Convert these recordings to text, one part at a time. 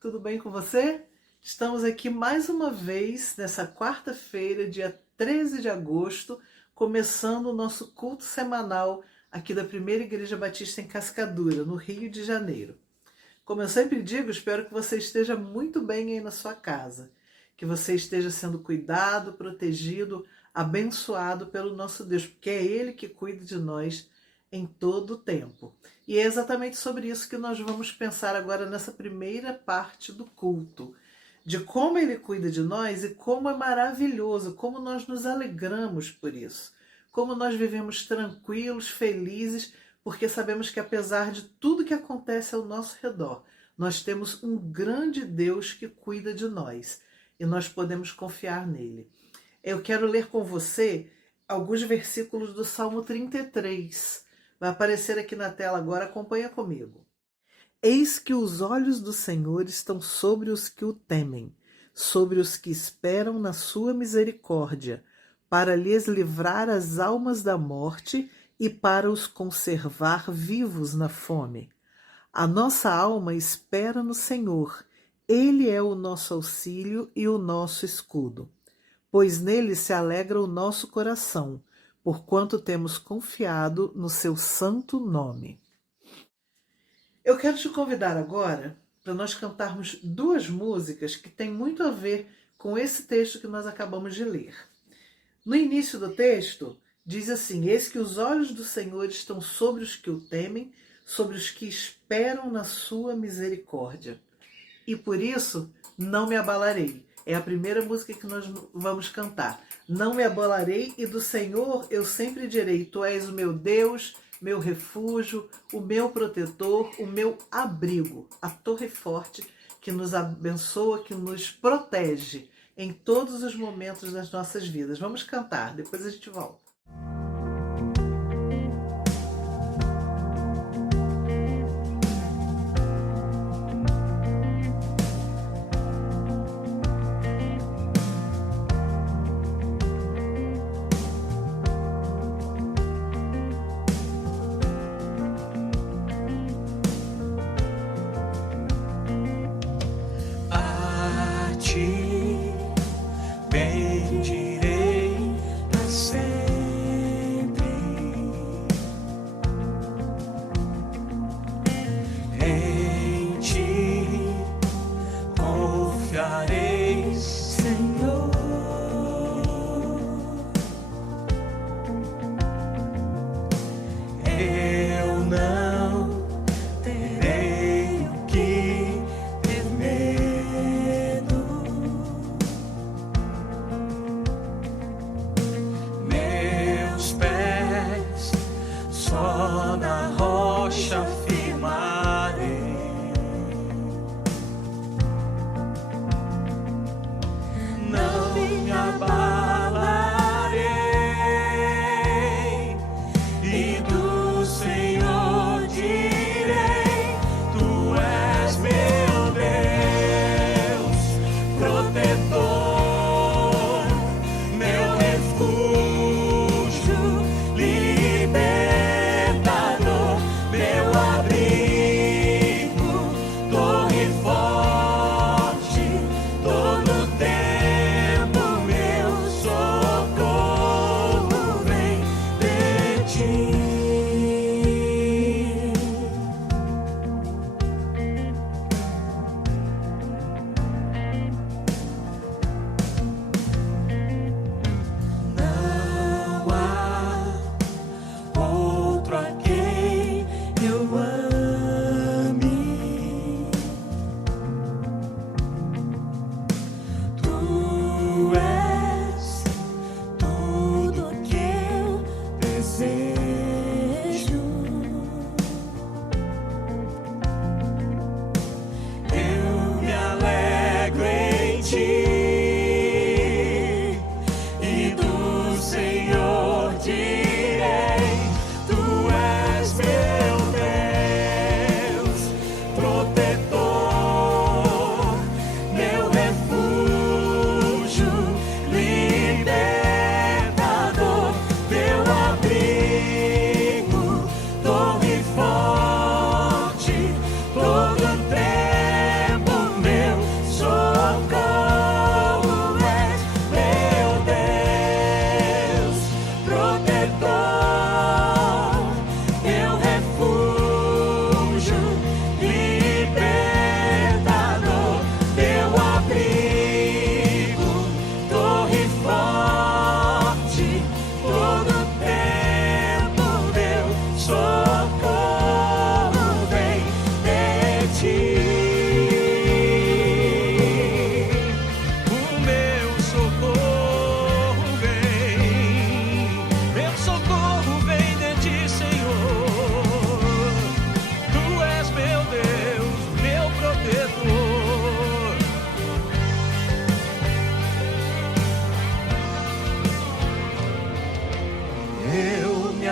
tudo bem com você? Estamos aqui mais uma vez nessa quarta-feira, dia 13 de agosto, começando o nosso culto semanal aqui da Primeira Igreja Batista em Cascadura, no Rio de Janeiro. Como eu sempre digo, espero que você esteja muito bem aí na sua casa, que você esteja sendo cuidado, protegido, abençoado pelo nosso Deus, porque é Ele que cuida de nós em todo o tempo. E é exatamente sobre isso que nós vamos pensar agora nessa primeira parte do culto, de como Ele cuida de nós e como é maravilhoso, como nós nos alegramos por isso, como nós vivemos tranquilos, felizes, porque sabemos que apesar de tudo que acontece ao nosso redor, nós temos um grande Deus que cuida de nós e nós podemos confiar nele. Eu quero ler com você alguns versículos do Salmo 33. Vai aparecer aqui na tela agora, acompanha comigo. Eis que os olhos do Senhor estão sobre os que o temem, sobre os que esperam na sua misericórdia, para lhes livrar as almas da morte e para os conservar vivos na fome. A nossa alma espera no Senhor, Ele é o nosso auxílio e o nosso escudo. Pois nele se alegra o nosso coração, porquanto temos confiado no seu santo nome. Eu quero te convidar agora para nós cantarmos duas músicas que têm muito a ver com esse texto que nós acabamos de ler. No início do texto, diz assim: eis que os olhos do Senhor estão sobre os que o temem, sobre os que esperam na sua misericórdia. E por isso não me abalarei. É a primeira música que nós vamos cantar. Não me abalarei e do Senhor eu sempre direi: tu és o meu Deus, meu refúgio, o meu protetor, o meu abrigo, a torre forte que nos abençoa, que nos protege em todos os momentos das nossas vidas. Vamos cantar, depois a gente volta.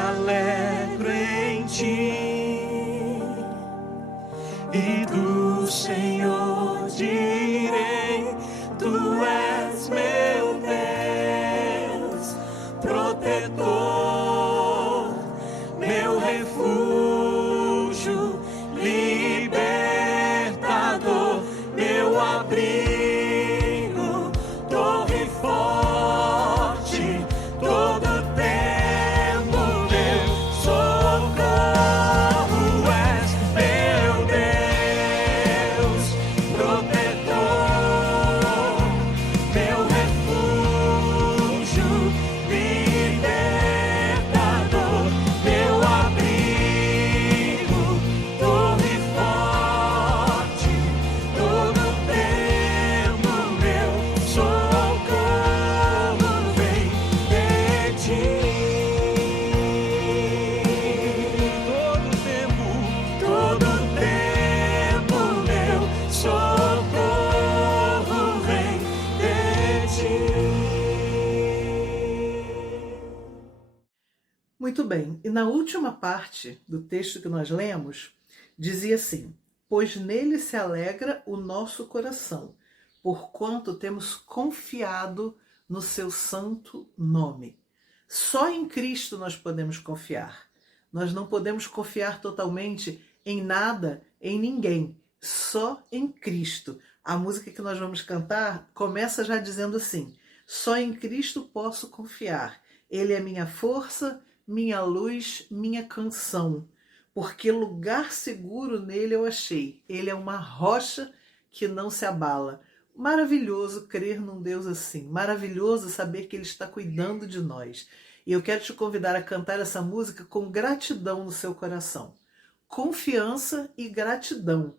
alegro em ti, e do Senhor direi: tu és meu Deus, protetor, meu refúgio, libertador, meu abrigo, torre forte, todo tempo meu socorro és, meu Deus, protetor, meu refúgio, libertador, meu abrigo, torre forte, todo tempo meu socorro vem de ti. Todo tempo meu socorro vem de ti. Muito bem, e na última parte do texto que nós lemos, dizia assim: pois nele se alegra o nosso coração, porquanto temos confiado no seu santo nome. Só em Cristo nós podemos confiar. Nós não podemos confiar totalmente em nada, em ninguém, só em Cristo. A música que nós vamos cantar começa já dizendo assim: só em Cristo posso confiar. Ele é minha força, minha luz, minha canção, porque lugar seguro nele eu achei. Ele é uma rocha que não se abala. Maravilhoso crer num Deus assim, maravilhoso saber que Ele está cuidando de nós. E eu quero te convidar a cantar essa música com gratidão no seu coração. Confiança e gratidão,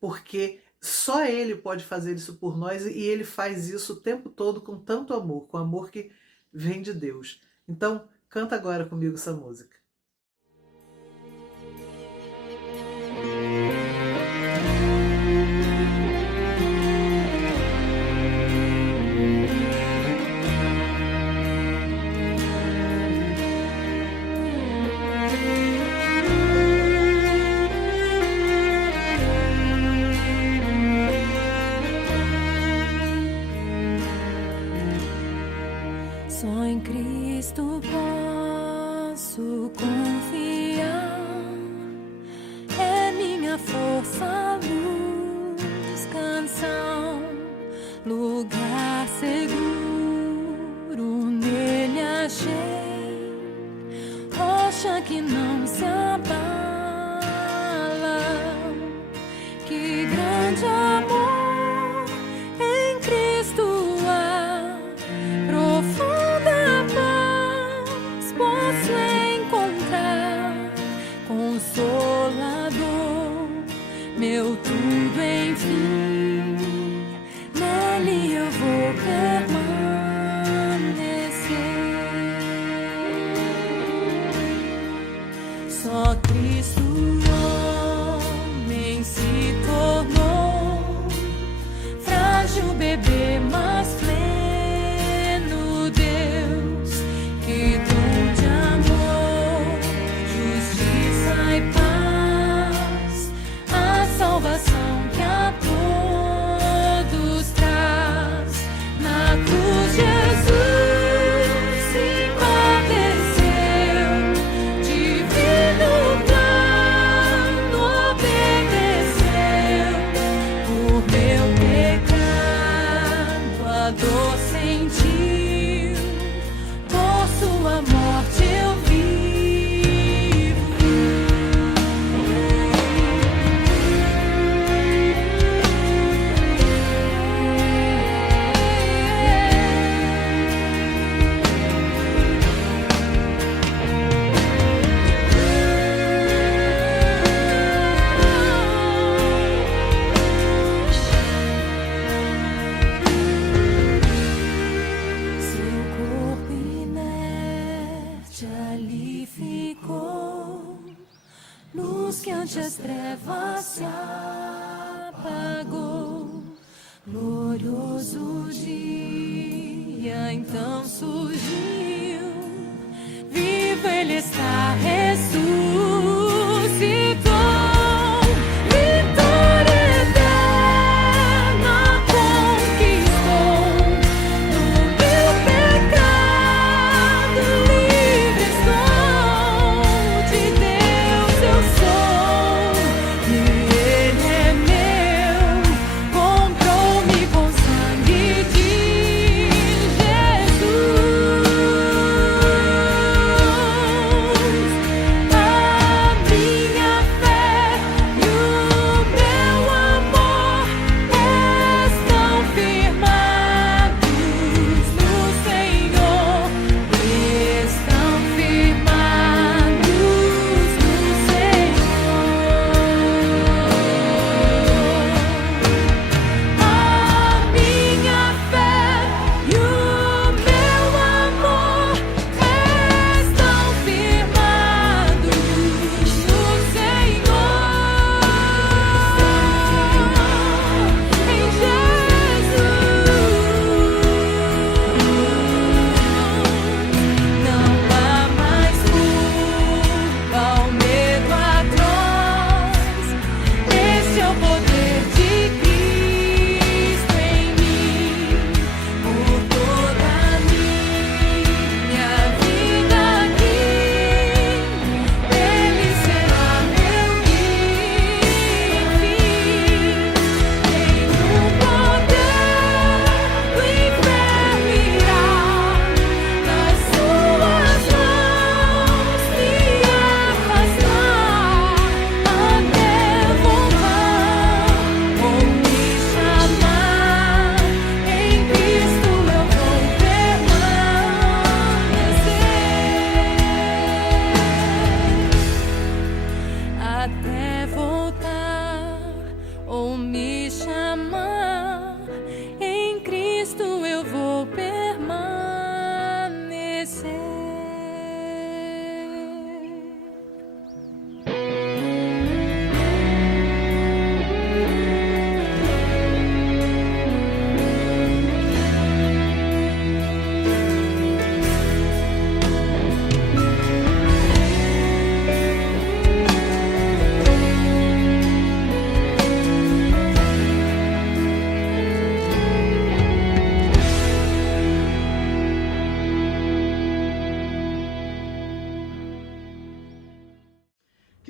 porque só Ele pode fazer isso por nós e Ele faz isso o tempo todo com tanto amor, com amor que vem de Deus. Então, canta agora comigo essa música. Só em Cristo posso confiar, é minha força, luz, canção, lugar seguro nele achei, rocha que não se abala, que grande amor em Cristo há, profunda paz posso encontrar, consolador, meu tudo enfim, nele eu vou permanecer. Só Cristo homem se tornou, frágil bebê, mas pleno Deus, que dom de amor, justiça e paz, a salvação que a todos traz. Na cruz Jesus se padeceu, divino plano obedeceu, por meu pecado a dor sentiu, por sua morte eu Seu corpo inerte ali ficou, luz que ante as trevas se apagou. Glorioso dia então surgiu, vivo ele está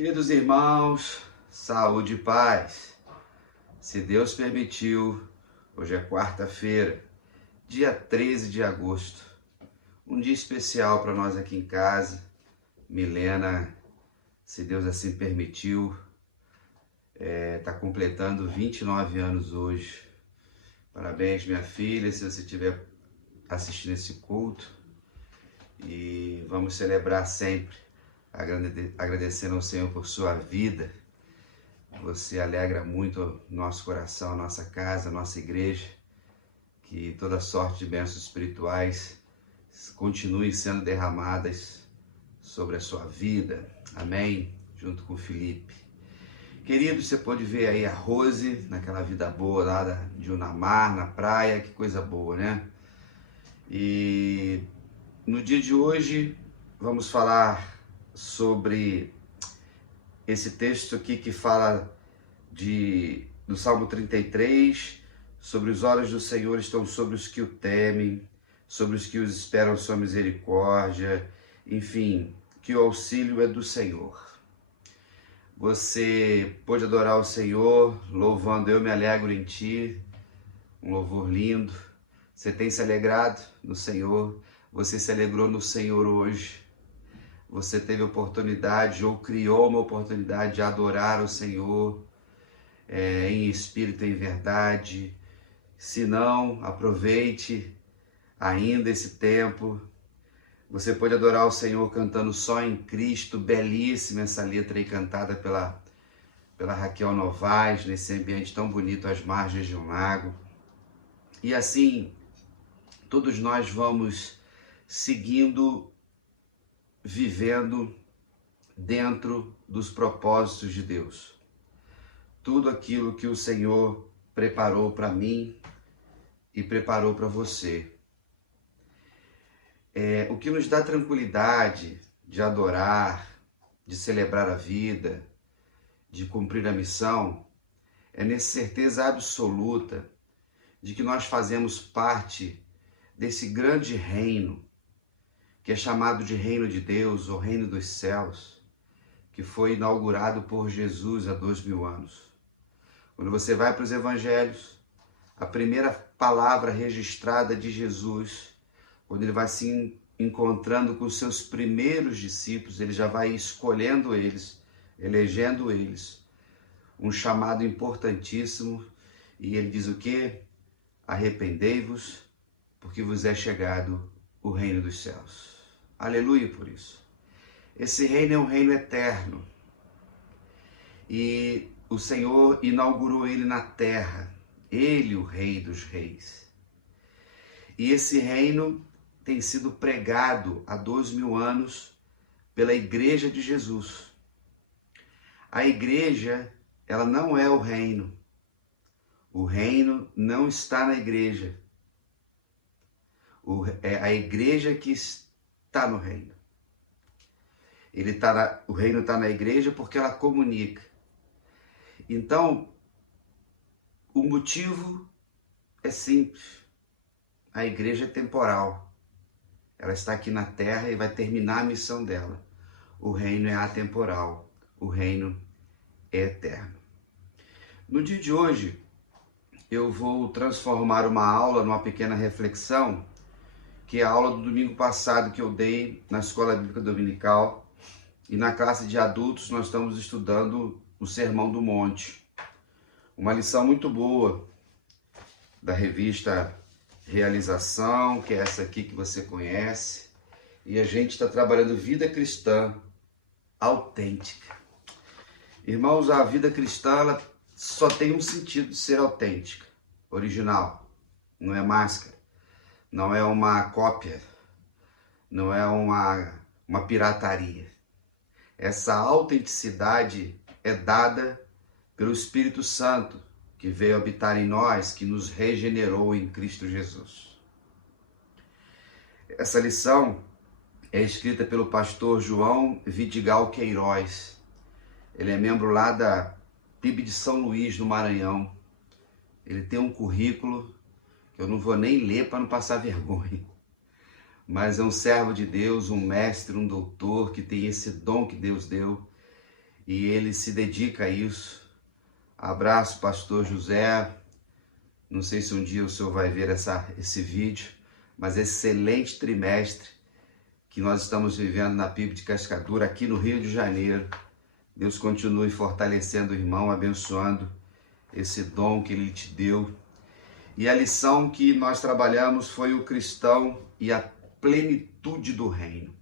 Queridos irmãos, saúde e paz. Se Deus permitiu, hoje é quarta-feira, dia 13 de agosto. Um dia especial para nós aqui em casa. Milena, se Deus assim permitiu, está completando 29 anos hoje. Parabéns, minha filha, se você estiver assistindo esse culto. E vamos celebrar sempre, agradecendo ao Senhor por sua vida. Você alegra muito nosso coração, nossa casa, nossa igreja. Que toda sorte de bênçãos espirituais continuem sendo derramadas sobre a sua vida. Amém? Junto com o Felipe. Querido, você pode ver aí a Rose, naquela vida boa lá de Unamar, na praia. Que coisa boa, né? E no dia de hoje vamos falar sobre esse texto aqui que fala do Salmo 33, sobre os olhos do Senhor estão sobre os que o temem, sobre os que os esperam sua misericórdia, enfim, que o auxílio é do Senhor. Você pode adorar o Senhor louvando Eu Me Alegro em Ti, um louvor lindo. Você tem se alegrado no Senhor, você se alegrou no Senhor hoje. Você teve oportunidade ou criou uma oportunidade de adorar o Senhor em espírito e em verdade. Se não, aproveite ainda esse tempo. Você pode adorar o Senhor cantando Só em Cristo, belíssima essa letra aí cantada pela Raquel Novaes, nesse ambiente tão bonito às margens de um lago. E assim, todos nós vamos seguindo, vivendo dentro dos propósitos de Deus. Tudo aquilo que o Senhor preparou para mim e preparou para você. O que nos dá tranquilidade de adorar, de celebrar a vida, de cumprir a missão, é nessa certeza absoluta de que nós fazemos parte desse grande reino, que é chamado de Reino de Deus, ou Reino dos Céus, que foi inaugurado por Jesus há 2000 anos. Quando você vai para os Evangelhos, a primeira palavra registrada de Jesus, quando ele vai se encontrando com os seus primeiros discípulos, ele já vai escolhendo eles, elegendo eles, um chamado importantíssimo, e ele diz o quê? Arrependei-vos, porque vos é chegado o reino dos céus. Aleluia por isso. Esse reino é um reino eterno. E o Senhor inaugurou ele na terra. Ele, o Rei dos Reis. E esse reino tem sido pregado há 2000 anos pela Igreja de Jesus. A igreja, ela não é o reino. O reino não está na igreja. É a igreja que está no reino. O reino está na igreja porque ela comunica. Então, o motivo é simples. A igreja é temporal. Ela está aqui na terra e vai terminar a missão dela. O reino é atemporal. O reino é eterno. No dia de hoje, eu vou transformar uma aula numa pequena reflexão, que é a aula do domingo passado que eu dei na Escola Bíblica Dominical. E na classe de adultos nós estamos estudando o Sermão do Monte. Uma lição muito boa da revista Realização, que é essa aqui que você conhece. E a gente está trabalhando vida cristã autêntica. Irmãos, a vida cristã ela só tem um sentido de ser autêntica, original. Não é máscara, não é uma cópia, não é uma pirataria. Essa autenticidade é dada pelo Espírito Santo, que veio habitar em nós, que nos regenerou em Cristo Jesus. Essa lição é escrita pelo pastor João Vidigal Queiroz. Ele é membro lá da PIB de São Luís, no Maranhão. Ele tem um currículo que eu não vou nem ler para não passar vergonha. Mas é um servo de Deus, um mestre, um doutor, que tem esse dom que Deus deu. e ele se dedica a isso. Abraço, pastor José. Não sei se um dia o senhor vai ver esse vídeo, mas excelente trimestre que nós estamos vivendo na PIB de Cascadura, aqui no Rio de Janeiro. Deus continue fortalecendo o irmão, abençoando esse dom que ele te deu. E a lição que nós trabalhamos foi o cristão e a plenitude do reino.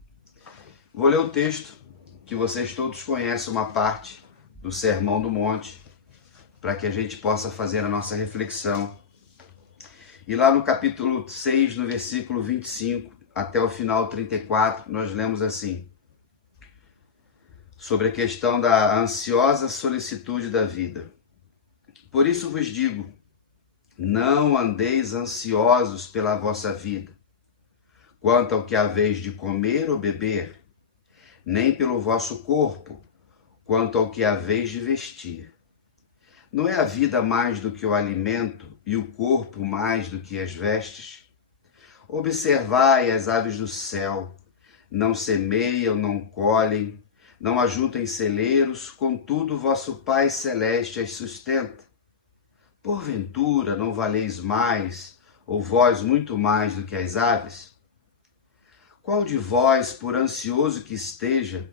Vou ler o texto, que vocês todos conhecem uma parte do Sermão do Monte, para que a gente possa fazer a nossa reflexão. E lá no capítulo 6, no versículo 25, até o final 34, nós lemos assim: sobre a questão da ansiosa solicitude da vida. Por isso vos digo, não andeis ansiosos pela vossa vida, quanto ao que haveis de comer ou beber, nem pelo vosso corpo, quanto ao que haveis de vestir. Não é a vida mais do que o alimento e o corpo mais do que as vestes? Observai as aves do céu, não semeiam, não colhem, não ajuntam em celeiros, contudo vosso Pai Celeste as sustenta. Porventura não valeis mais, ou vós muito mais do que as aves? Qual de vós, por ansioso que esteja,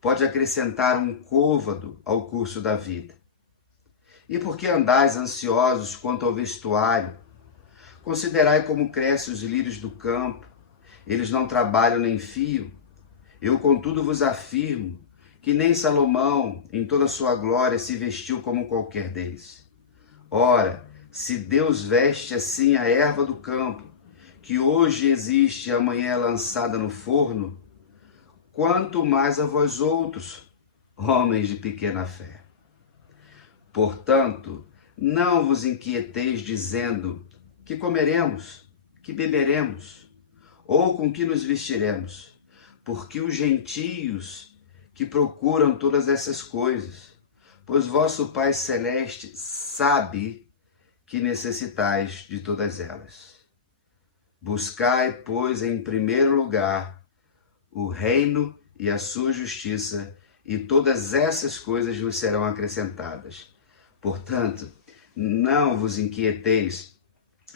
pode acrescentar um côvado ao curso da vida? E por que andais ansiosos quanto ao vestuário? Considerai como crescem os lírios do campo, eles não trabalham nem fiam. Eu, contudo, vos afirmo que nem Salomão, em toda a sua glória, se vestiu como qualquer deles. Ora, se Deus veste assim a erva do campo, que hoje existe e amanhã é lançada no forno, quanto mais a vós outros, homens de pequena fé. Portanto, não vos inquieteis dizendo que comeremos, que beberemos, ou com que nos vestiremos, porque os gentios que procuram todas essas coisas, pois vosso Pai Celeste sabe que necessitais de todas elas. Buscai, pois, em primeiro lugar o reino e a sua justiça, e todas essas coisas vos serão acrescentadas. Portanto, não vos inquieteis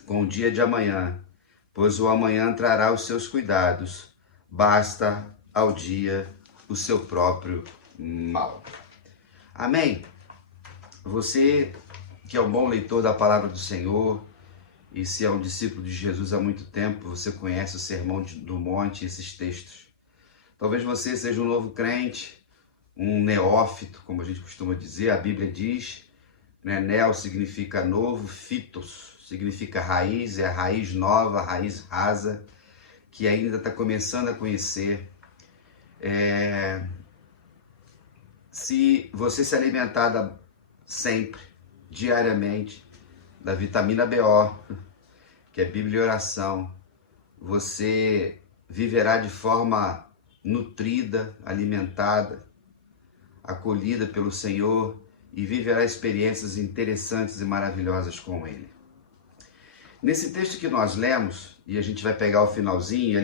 com o dia de amanhã, pois o amanhã trará os seus cuidados. Basta ao dia o seu próprio mal. Amém? Você que é um bom leitor da palavra do Senhor, e se é um discípulo de Jesus há muito tempo, você conhece o Sermão do Monte e esses textos. Talvez você seja um novo crente, um neófito, como a gente costuma dizer. A Bíblia diz, né? Neo significa novo, fitos significa raiz, é a raiz nova, a raiz rasa, que ainda está começando a conhecer. Se você se alimentar sempre, diariamente, da vitamina BO, que é Bíblia e oração, você viverá de forma nutrida, alimentada, acolhida pelo Senhor, e viverá experiências interessantes e maravilhosas com Ele. Nesse texto que nós lemos, e a gente vai pegar o finalzinho,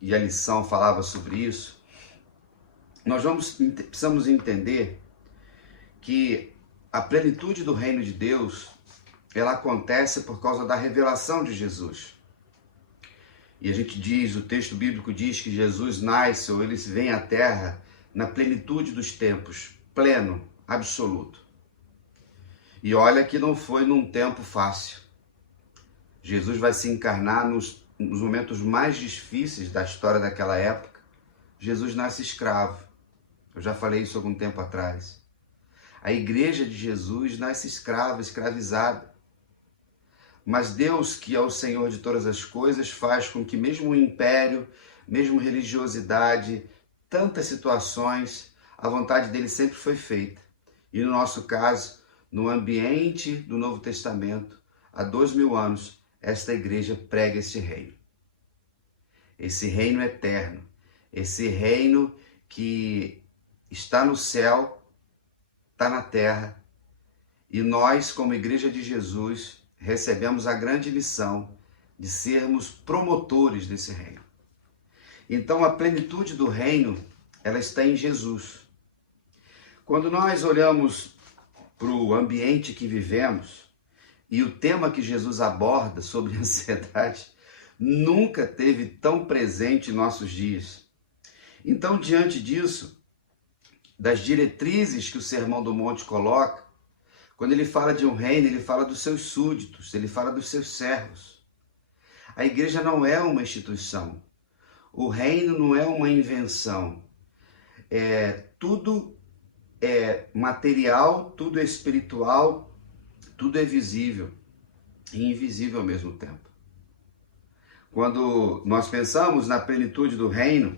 e a lição falava sobre isso, nós precisamos entender que a plenitude do reino de Deus, ela acontece por causa da revelação de Jesus. E a gente diz, o texto bíblico diz que Jesus nasce, ou ele vem à terra, na plenitude dos tempos, pleno, absoluto. E olha que não foi num tempo fácil. Jesus vai se encarnar nos momentos mais difíceis da história daquela época. Jesus nasce escravo. Eu já falei isso algum tempo atrás. A igreja de Jesus nasce escrava, escravizada. Mas Deus, que é o Senhor de todas as coisas, faz com que mesmo o império, mesmo religiosidade, tantas situações, a vontade dele sempre foi feita. E no nosso caso, no ambiente do Novo Testamento, há 2000 anos, esta igreja prega esse reino. Esse reino eterno, esse reino que está no céu, está na terra, e nós, como igreja de Jesus, recebemos a grande missão de sermos promotores desse reino. Então, a plenitude do reino, ela está em Jesus. Quando nós olhamos para o ambiente que vivemos e o tema que Jesus aborda sobre ansiedade, nunca teve tão presente em nossos dias. Então, diante disso, das diretrizes que o Sermão do Monte coloca, quando ele fala de um reino, ele fala dos seus súditos, ele fala dos seus servos. A igreja não é uma instituição. O reino não é uma invenção. Tudo é material, tudo é espiritual, tudo é visível e invisível ao mesmo tempo. Quando nós pensamos na plenitude do reino,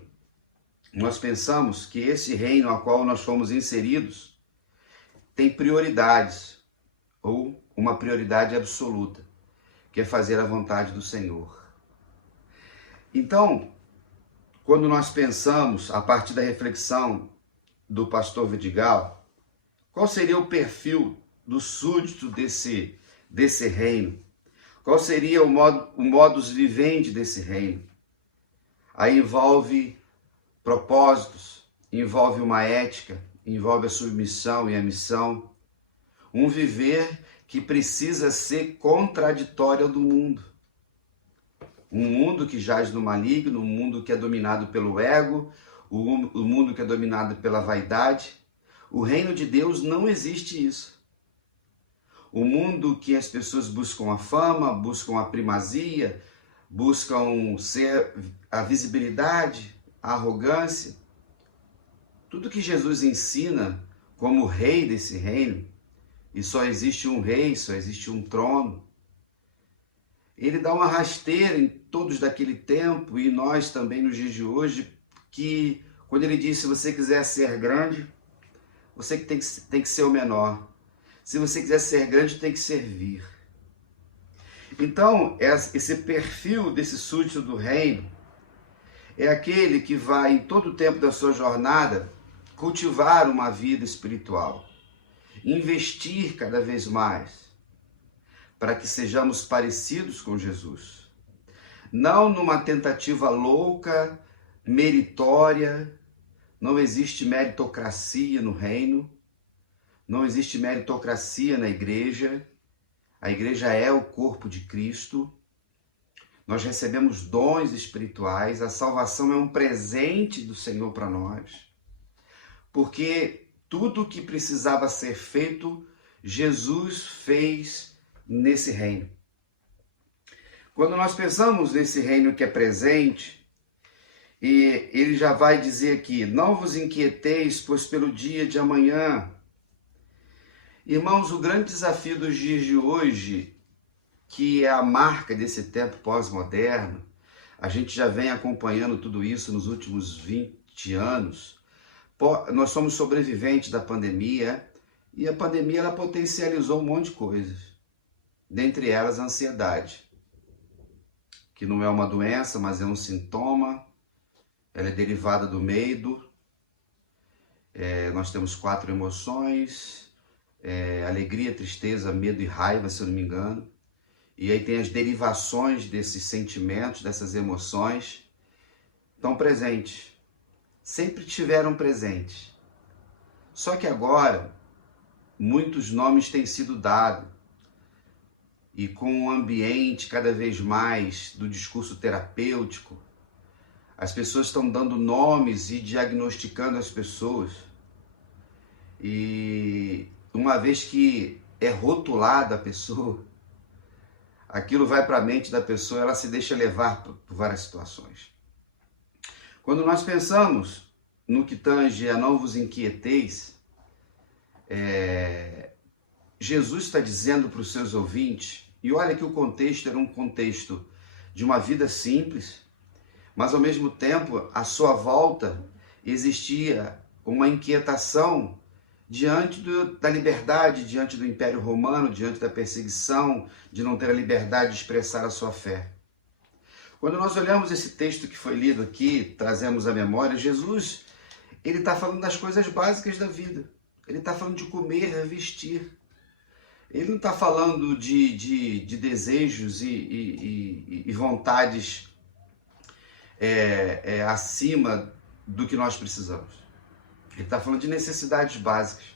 nós pensamos que esse reino ao qual nós fomos inseridos tem prioridades, ou uma prioridade absoluta, que é fazer a vontade do Senhor. Então, quando nós pensamos, a partir da reflexão do pastor Vidigal, qual seria o perfil do súdito desse reino? Qual seria o modus vivendi desse reino? Aí envolve propósitos, envolve uma ética, envolve a submissão e a missão. Um viver que precisa ser contraditório ao do mundo. Um mundo que jaz no maligno, um mundo que é dominado pelo ego, o mundo que é dominado pela vaidade. O reino de Deus não existe isso. O mundo que as pessoas buscam a fama, buscam a primazia, buscam ser a visibilidade, a arrogância. Tudo que Jesus ensina como rei desse reino, e só existe um rei, só existe um trono, ele dá uma rasteira em todos daquele tempo e nós também nos dias de hoje, que quando ele diz, se você quiser ser grande, você tem que ser o menor. Se você quiser ser grande, tem que servir. Então, esse perfil desse súdito do reino é aquele que vai, em todo o tempo da sua jornada, cultivar uma vida espiritual, investir cada vez mais, para que sejamos parecidos com Jesus. Não numa tentativa louca, meritória. Não existe meritocracia no reino, não existe meritocracia na igreja. A igreja é o corpo de Cristo. Nós recebemos dons espirituais, a salvação é um presente do Senhor para nós. Porque tudo o que precisava ser feito, Jesus fez nesse reino. Quando nós pensamos nesse reino que é presente, e ele já vai dizer aqui, não vos inquieteis, pois pelo dia de amanhã. Irmãos, o grande desafio dos dias de hoje, que é a marca desse tempo pós-moderno, a gente já vem acompanhando tudo isso nos últimos 20 anos. Nós somos sobreviventes da pandemia, e a pandemia ela potencializou um monte de coisas. Dentre elas a ansiedade, que não é uma doença, mas é um sintoma. Ela é derivada do medo. Nós temos 4 emoções, alegria, tristeza, medo e raiva, se eu não me engano. E aí tem as derivações desses sentimentos, dessas emoções, estão presentes. Sempre tiveram presentes. Só que agora, muitos nomes têm sido dados. E com o ambiente cada vez mais do discurso terapêutico, as pessoas estão dando nomes e diagnosticando as pessoas. E uma vez que é rotulada a pessoa, aquilo vai para a mente da pessoa, ela se deixa levar por várias situações. Quando nós pensamos no que tange a não vos inquieteis, Jesus está dizendo para os seus ouvintes, e olha que o contexto era um contexto de uma vida simples, mas ao mesmo tempo, à sua volta, existia uma inquietação diante da liberdade, diante do Império Romano, diante da perseguição, de não ter a liberdade de expressar a sua fé. Quando nós olhamos esse texto que foi lido aqui, trazemos à memória, Jesus, ele está falando das coisas básicas da vida. Ele está falando de comer, vestir. Ele não está falando de desejos e vontades acima do que nós precisamos. Ele está falando de necessidades básicas.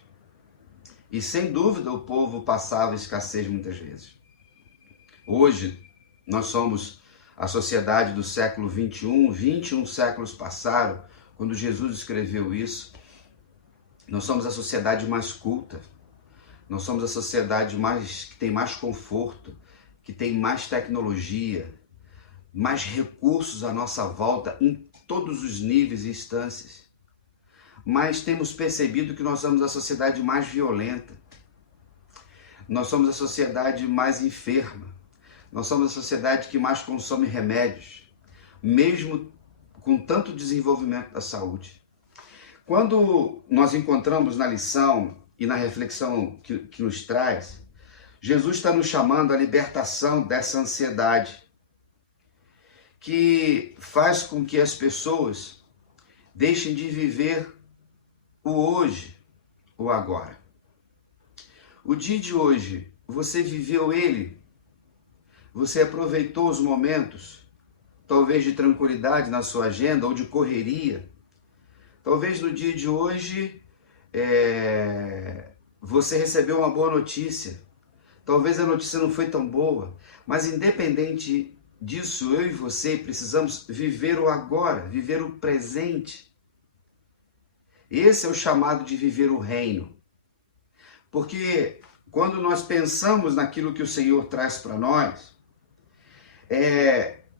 E sem dúvida o povo passava escassez muitas vezes. Hoje nós somos a sociedade do século 21, 21 séculos passaram quando Jesus escreveu isso. Nós somos a sociedade mais culta. Nós somos a sociedade que tem mais conforto, que tem mais tecnologia, mais recursos à nossa volta em todos os níveis e instâncias. Mas temos percebido que nós somos a sociedade mais violenta. Nós somos a sociedade mais enferma. Nós somos a sociedade que mais consome remédios, mesmo com tanto desenvolvimento da saúde. Quando nós encontramos na lição e na reflexão que nos traz, Jesus está nos chamando à libertação dessa ansiedade que faz com que as pessoas deixem de viver o hoje, o agora. O dia de hoje, você viveu ele? Você aproveitou os momentos, talvez de tranquilidade na sua agenda ou de correria? Talvez no dia de hoje você recebeu uma boa notícia. Talvez a notícia não foi tão boa, mas independente disso, eu e você precisamos viver o agora, viver o presente. Esse é o chamado de viver o reino. Porque quando nós pensamos naquilo que o Senhor traz para nós,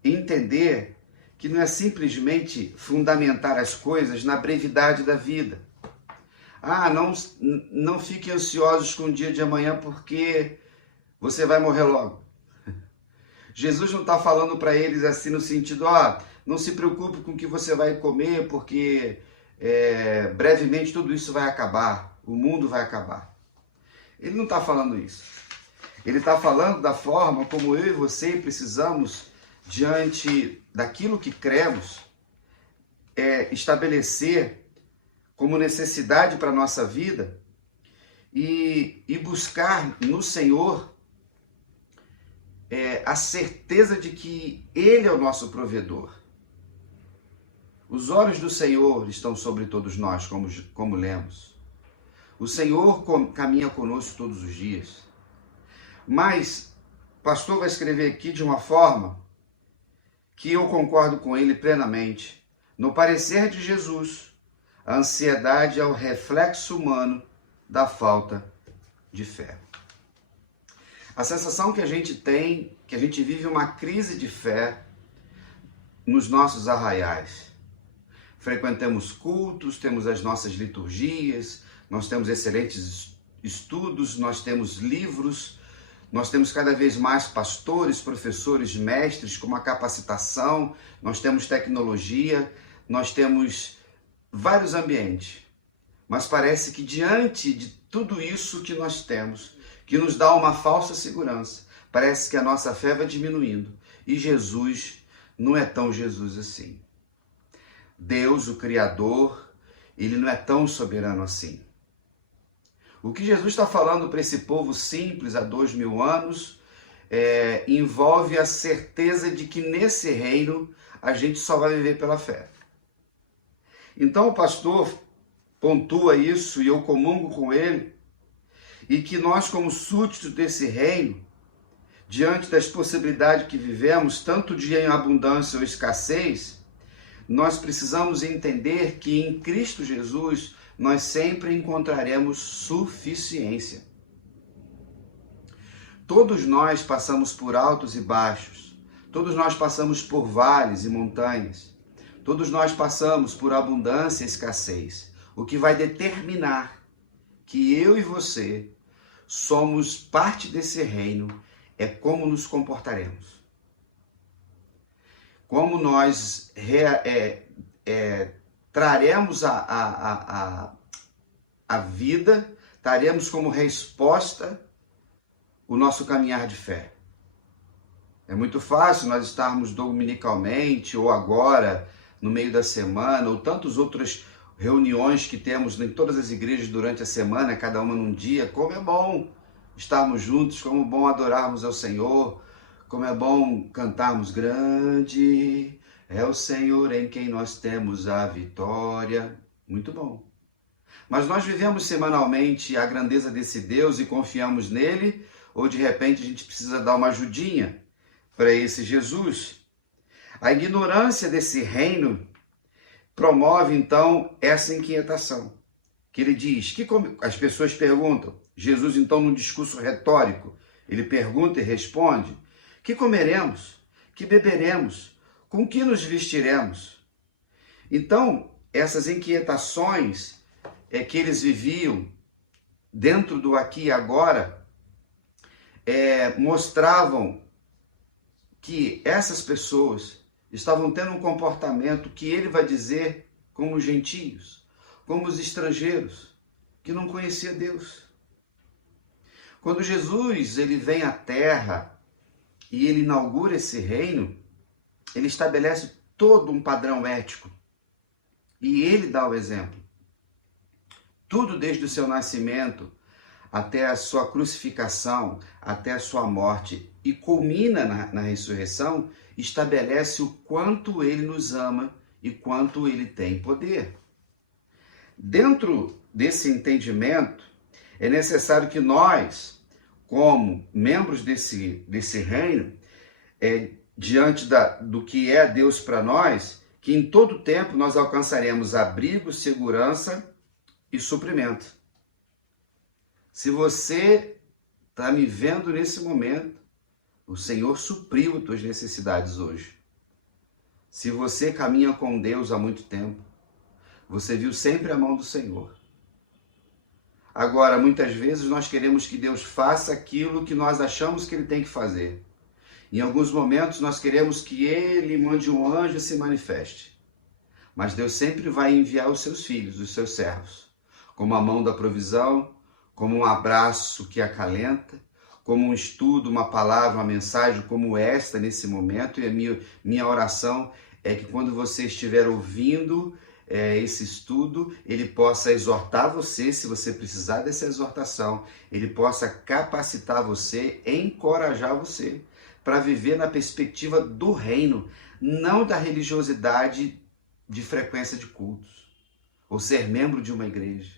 entender que não é simplesmente fundamentar as coisas na brevidade da vida. Não fiquem ansiosos com o dia de amanhã porque você vai morrer logo. Jesus não está falando para eles assim no sentido, não se preocupe com o que você vai comer porque brevemente tudo isso vai acabar, o mundo vai acabar. Ele não está falando isso. Ele está falando da forma como eu e você precisamos, diante daquilo que cremos, estabelecer como necessidade para a nossa vida e buscar no Senhor a certeza de que Ele é o nosso provedor. Os olhos do Senhor estão sobre todos nós, como lemos. O Senhor caminha conosco todos os dias. Mas o pastor vai escrever aqui de uma forma que eu concordo com ele plenamente. No parecer de Jesus, a ansiedade é o reflexo humano da falta de fé. A sensação que a gente tem, que a gente vive uma crise de fé nos nossos arraiais. Frequentamos cultos, temos as nossas liturgias, nós temos excelentes estudos, nós temos livros, nós temos cada vez mais pastores, professores, mestres com uma capacitação, nós temos tecnologia, nós temos vários ambientes. Mas parece que diante de tudo isso que nós temos, que nos dá uma falsa segurança, parece que a nossa fé vai diminuindo. E Jesus não é tão Jesus assim. Deus, o Criador, Ele não é tão soberano assim. O que Jesus está falando para esse povo simples há 2000 anos envolve a certeza de que nesse reino a gente só vai viver pela fé. Então o pastor pontua isso e eu comungo com ele, e que nós, como súditos desse reino, diante das possibilidades que vivemos, tanto de abundância ou escassez, nós precisamos entender que em Cristo Jesus nós sempre encontraremos suficiência. Todos nós passamos por altos e baixos, todos nós passamos por vales e montanhas, todos nós passamos por abundância e escassez. O que vai determinar que eu e você somos parte desse reino é como nos comportaremos. Como nós traremos a vida, traremos como resposta o nosso caminhar de fé. É muito fácil nós estarmos dominicalmente, ou agora, no meio da semana, ou tantas outras reuniões que temos em todas as igrejas durante a semana, cada uma num dia. Como é bom estarmos juntos, como é bom adorarmos ao Senhor, como é bom cantarmos grande é o Senhor em quem nós temos a vitória. Muito bom. Mas nós vivemos semanalmente a grandeza desse Deus e confiamos nele, ou de repente a gente precisa dar uma ajudinha para esse Jesus? A ignorância desse reino promove então essa inquietação, que ele diz, as pessoas perguntam, Jesus então num discurso retórico, ele pergunta e responde, que comeremos, que beberemos, com que nos vestiremos? Então, essas inquietações que eles viviam dentro do aqui e agora, mostravam que essas pessoas estavam tendo um comportamento que ele vai dizer como os gentios, como os estrangeiros, que não conhecia Deus. Quando Jesus ele vem à Terra e ele inaugura esse reino, ele estabelece todo um padrão ético. E ele dá o exemplo. Tudo desde o seu nascimento até a sua crucificação, até a sua morte e culmina na ressurreição, estabelece o quanto ele nos ama e quanto ele tem poder. Dentro desse entendimento, é necessário que nós, como membros desse reino, diante do que é Deus para nós, que em todo tempo nós alcançaremos abrigo, segurança e suprimento. Se você está me vendo nesse momento, o Senhor supriu as tuas necessidades hoje. Se você caminha com Deus há muito tempo, você viu sempre a mão do Senhor. Agora, muitas vezes nós queremos que Deus faça aquilo que nós achamos que Ele tem que fazer. Em alguns momentos nós queremos que Ele mande um anjo e se manifeste. Mas Deus sempre vai enviar os seus filhos, os seus servos, como a mão da provisão, como um abraço que acalenta, como um estudo, uma palavra, uma mensagem como esta nesse momento. E a minha oração é que quando você estiver ouvindo esse estudo, ele possa exortar você, se você precisar dessa exortação, ele possa capacitar você, encorajar você para viver na perspectiva do reino, não da religiosidade de frequência de cultos, ou ser membro de uma igreja.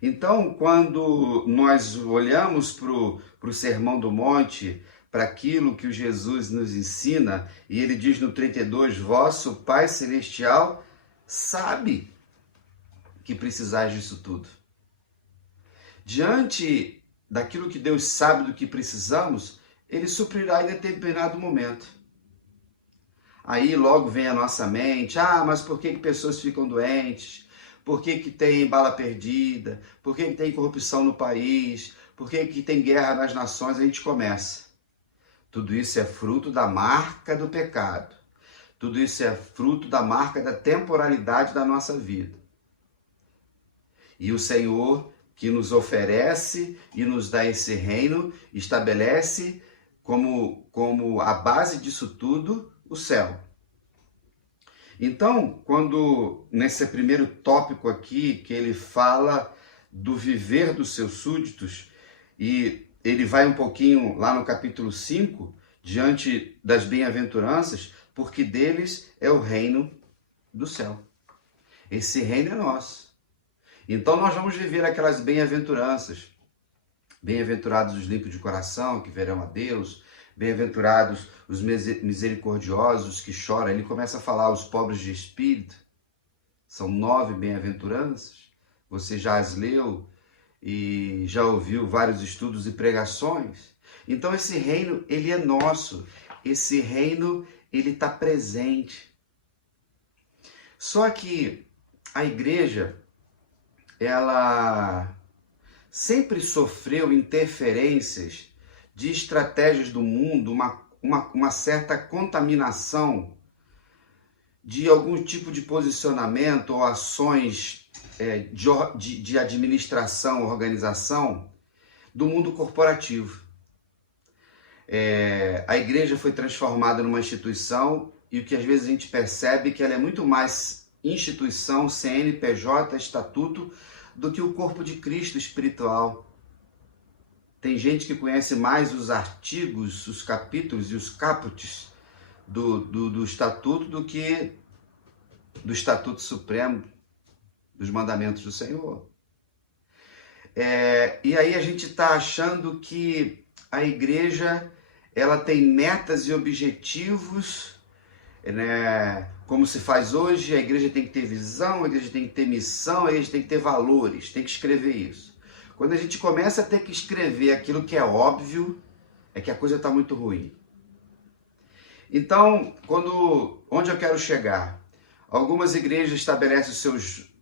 Então, quando nós olhamos para o Sermão do Monte, para aquilo que o Jesus nos ensina, e ele diz no 32, vosso Pai Celestial sabe que precisais disso tudo. Diante daquilo que Deus sabe do que precisamos, ele suprirá em determinado momento. Aí logo vem a nossa mente, mas por que pessoas ficam doentes? Por que tem bala perdida? Por que tem corrupção no país? Por que tem guerra nas nações? A gente começa. Tudo isso é fruto da marca do pecado. Tudo isso é fruto da marca da temporalidade da nossa vida. E o Senhor, que nos oferece e nos dá esse reino, estabelece como a base disso tudo o céu. Então, quando nesse primeiro tópico aqui, que ele fala do viver dos seus súditos, e ele vai um pouquinho lá no capítulo 5, diante das bem-aventuranças, porque deles é o reino do céu. Esse reino é nosso. Então nós vamos viver aquelas bem-aventuranças. Bem-aventurados os limpos de coração, que verão a Deus. Bem-aventurados os misericordiosos, que choram. Ele começa a falar os pobres de espírito. São 9 bem-aventuranças. Você já as leu e já ouviu vários estudos e pregações. Então esse reino, ele é nosso. Esse reino, ele está presente. Só que a igreja, ela sempre sofreu interferências de estratégias do mundo, uma certa contaminação de algum tipo de posicionamento ou ações de administração, organização do mundo corporativo. A igreja foi transformada numa instituição e o que às vezes a gente percebe é que ela é muito mais instituição, CNPJ, estatuto, do que o corpo de Cristo espiritual. Tem gente que conhece mais os artigos, os capítulos e os caput do estatuto do que do Estatuto Supremo dos mandamentos do Senhor. E aí a gente está achando que a igreja ela tem metas e objetivos, né? Como se faz hoje, a igreja tem que ter visão, a igreja tem que ter missão, a igreja tem que ter valores, tem que escrever isso. Quando a gente começa a ter que escrever aquilo que é óbvio, é que a coisa está muito ruim. Então, onde eu quero chegar? Algumas igrejas estabelecem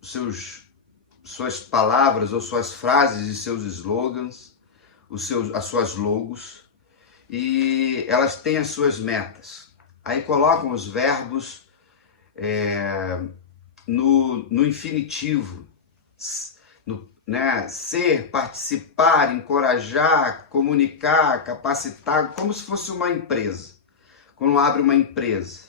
suas palavras ou suas frases e seus slogans, as suas logos, e elas têm as suas metas. Aí colocam os verbos no infinitivo, né? Ser, participar, encorajar, comunicar, capacitar, como se fosse uma empresa. Quando abre uma empresa,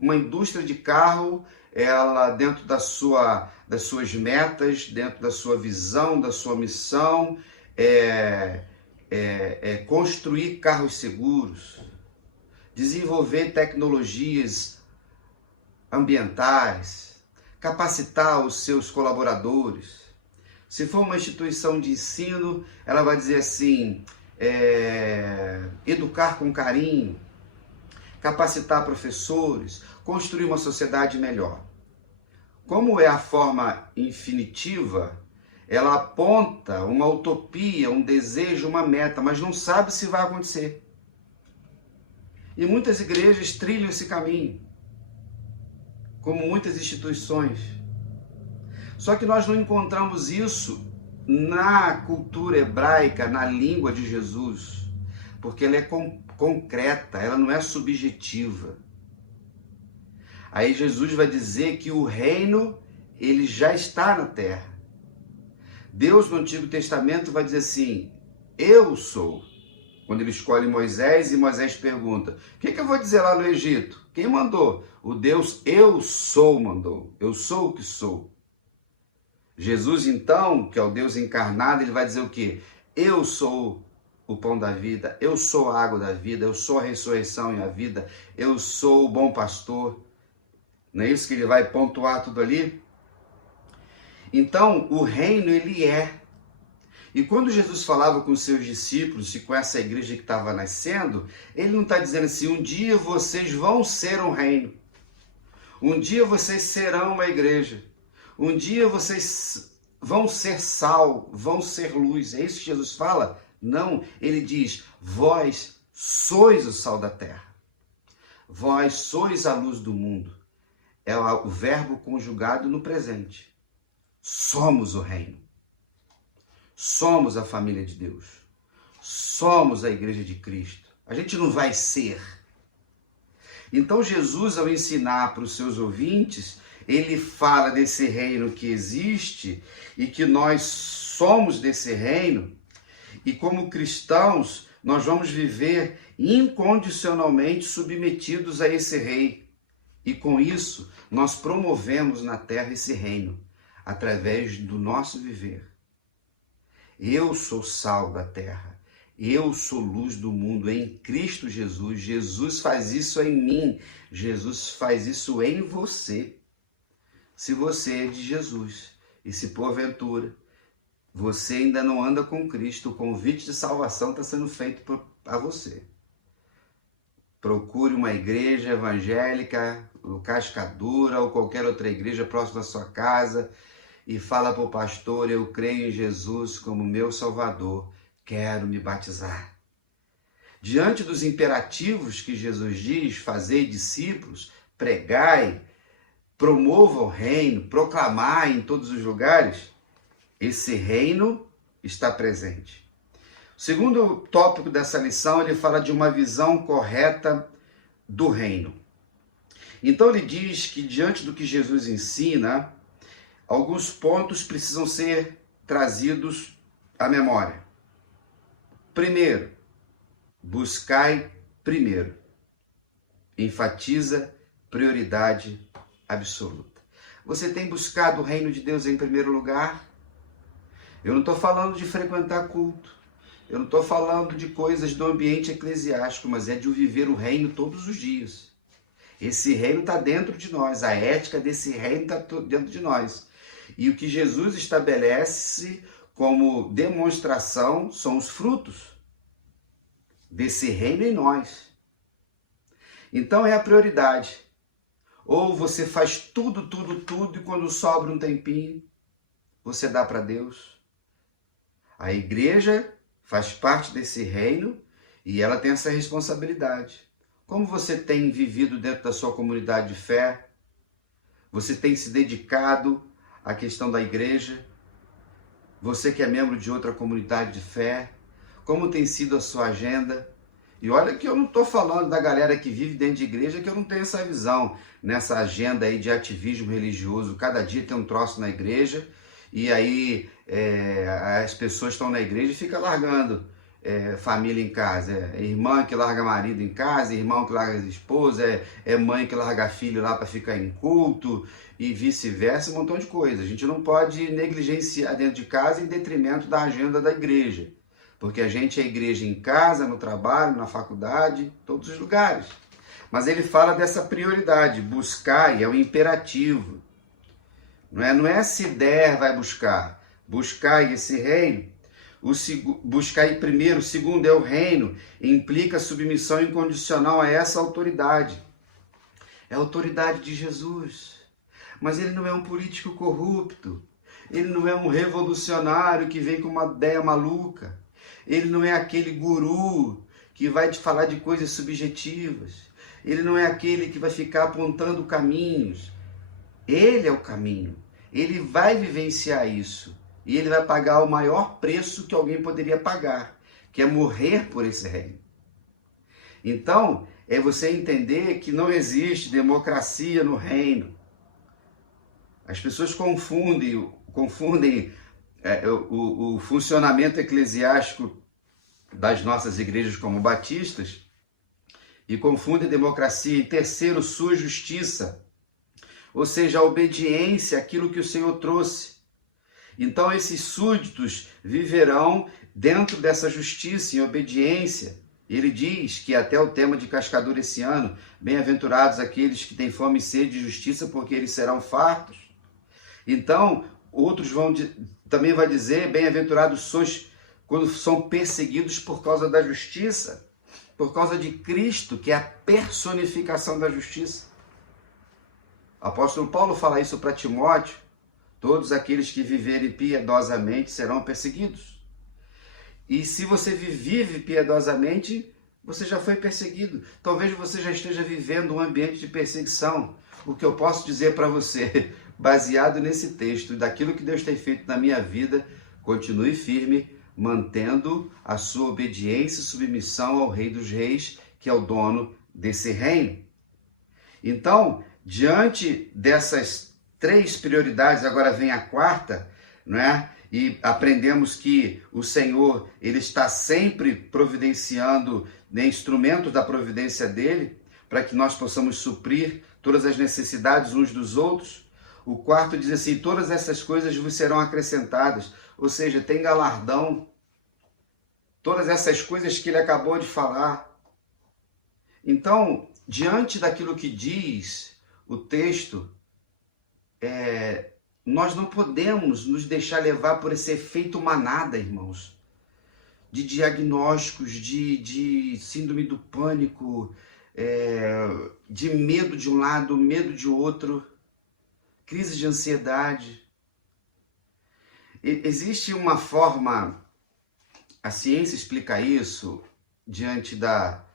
uma indústria de carro, ela dentro das suas metas, dentro da sua visão, da sua missão, construir carros seguros, desenvolver tecnologias ambientais, capacitar os seus colaboradores. Se for uma instituição de ensino, ela vai dizer assim, educar com carinho, capacitar professores, construir uma sociedade melhor. Como é a forma infinitiva, ela aponta uma utopia, um desejo, uma meta, mas não sabe se vai acontecer. E muitas igrejas trilham esse caminho, como muitas instituições. Só que nós não encontramos isso na cultura hebraica, na língua de Jesus, porque ela é concreta, ela não é subjetiva. Aí Jesus vai dizer que o reino, ele já está na terra. Deus no Antigo Testamento vai dizer assim, eu sou. Quando ele escolhe Moisés e Moisés pergunta, o que eu vou dizer lá no Egito? Quem mandou? O Deus eu sou mandou, eu sou o que sou. Jesus então, que é o Deus encarnado, ele vai dizer o quê? Eu sou o pão da vida, eu sou a água da vida, eu sou a ressurreição e a vida, eu sou o bom pastor. Não é isso que ele vai pontuar tudo ali? Então, o reino, ele é. E quando Jesus falava com os seus discípulos e com essa igreja que estava nascendo, ele não está dizendo assim, um dia vocês vão ser um reino. Um dia vocês serão uma igreja. Um dia vocês vão ser sal, vão ser luz. É isso que Jesus fala? Não, ele diz, vós sois o sal da terra. Vós sois a luz do mundo. É o verbo conjugado no presente. Somos o reino. Somos a família de Deus. Somos a igreja de Cristo. A gente não vai ser. Então Jesus, ao ensinar para os seus ouvintes, ele fala desse reino que existe e que nós somos desse reino. E como cristãos, nós vamos viver incondicionalmente submetidos a esse rei. E com isso, nós promovemos na terra esse reino, através do nosso viver. Eu sou sal da terra, eu sou luz do mundo em Cristo Jesus. Jesus faz isso em mim, Jesus faz isso em você. Se você é de Jesus e se porventura você ainda não anda com Cristo, o convite de salvação está sendo feito a você. Procure uma igreja evangélica, o Cascadura ou qualquer outra igreja próxima da sua casa e fala para o pastor, eu creio em Jesus como meu Salvador, quero me batizar. Diante dos imperativos que Jesus diz, fazei discípulos, pregai, promova o reino, proclamai em todos os lugares, esse reino está presente. O segundo tópico dessa lição, ele fala de uma visão correta do reino. Então ele diz que diante do que Jesus ensina, alguns pontos precisam ser trazidos à memória. Primeiro, buscai primeiro. Enfatiza prioridade absoluta. Você tem buscado o reino de Deus em primeiro lugar? Eu não estou falando de frequentar culto. Eu não estou falando de coisas do ambiente eclesiástico, mas é de viver o reino todos os dias. Esse reino está dentro de nós, a ética desse reino está dentro de nós. E o que Jesus estabelece como demonstração são os frutos desse reino em nós. Então é a prioridade. Ou você faz tudo, e quando sobra um tempinho, você dá para Deus. A igreja faz parte desse reino e ela tem essa responsabilidade. Como você tem vivido dentro da sua comunidade de fé? Você tem se dedicado à questão da igreja? Você que é membro de outra comunidade de fé? Como tem sido a sua agenda? E olha que eu não estou falando da galera que vive dentro de igreja, que eu não tenho essa visão nessa agenda aí de ativismo religioso. Cada dia tem um troço na igreja e aí as pessoas estão na igreja e ficam largando família em casa. É irmã que larga marido em casa, irmão que larga esposa, é mãe que larga filho lá para ficar em culto e vice-versa, um montão de coisa. A gente não pode negligenciar dentro de casa em detrimento da agenda da igreja. Porque a gente é igreja em casa, no trabalho, na faculdade, todos os lugares. Mas ele fala dessa prioridade, buscar, e é um imperativo. Não é se der, vai buscar. Buscar esse reino. Buscar aí primeiro, o segundo é o reino, implica submissão incondicional a essa autoridade. É a autoridade de Jesus. Mas ele não é um político corrupto. Ele não é um revolucionário que vem com uma ideia maluca. Ele não é aquele guru que vai te falar de coisas subjetivas. Ele não é aquele que vai ficar apontando caminhos. Ele é o caminho. Ele vai vivenciar isso. E ele vai pagar o maior preço que alguém poderia pagar, que é morrer por esse reino. Então, é você entender que não existe democracia no reino. As pessoas confundem o funcionamento eclesiástico das nossas igrejas como batistas e confundem democracia em terceiro, sua justiça, ou seja, a obediência àquilo que o Senhor trouxe. Então esses súditos viverão dentro dessa justiça, em obediência. Ele diz que até o tema de Cascadura esse ano, bem-aventurados aqueles que têm fome e sede de justiça, porque eles serão fartos. Então, outros também vai dizer, bem-aventurados sois quando são perseguidos por causa da justiça, por causa de Cristo, que é a personificação da justiça. O apóstolo Paulo fala isso para Timóteo, todos aqueles que viverem piedosamente serão perseguidos. E se você vive piedosamente, você já foi perseguido. Talvez você já esteja vivendo um ambiente de perseguição. O que eu posso dizer para você, baseado nesse texto e daquilo que Deus tem feito na minha vida, continue firme, mantendo a sua obediência e submissão ao Rei dos Reis, que é o dono desse reino. Então, diante dessas 3 prioridades, agora vem a quarta, não é? E aprendemos que o Senhor, ele está sempre providenciando, né, instrumentos da providência dele, para que nós possamos suprir todas as necessidades uns dos outros. O quarto diz assim, todas essas coisas vos serão acrescentadas, ou seja, tem galardão. Todas essas coisas que ele acabou de falar. Então, diante daquilo que diz o texto, nós não podemos nos deixar levar por esse efeito manada, irmãos, de diagnósticos, de síndrome do pânico, de medo de um lado, medo de outro, crise de ansiedade. Existe uma forma, a ciência explica isso, diante da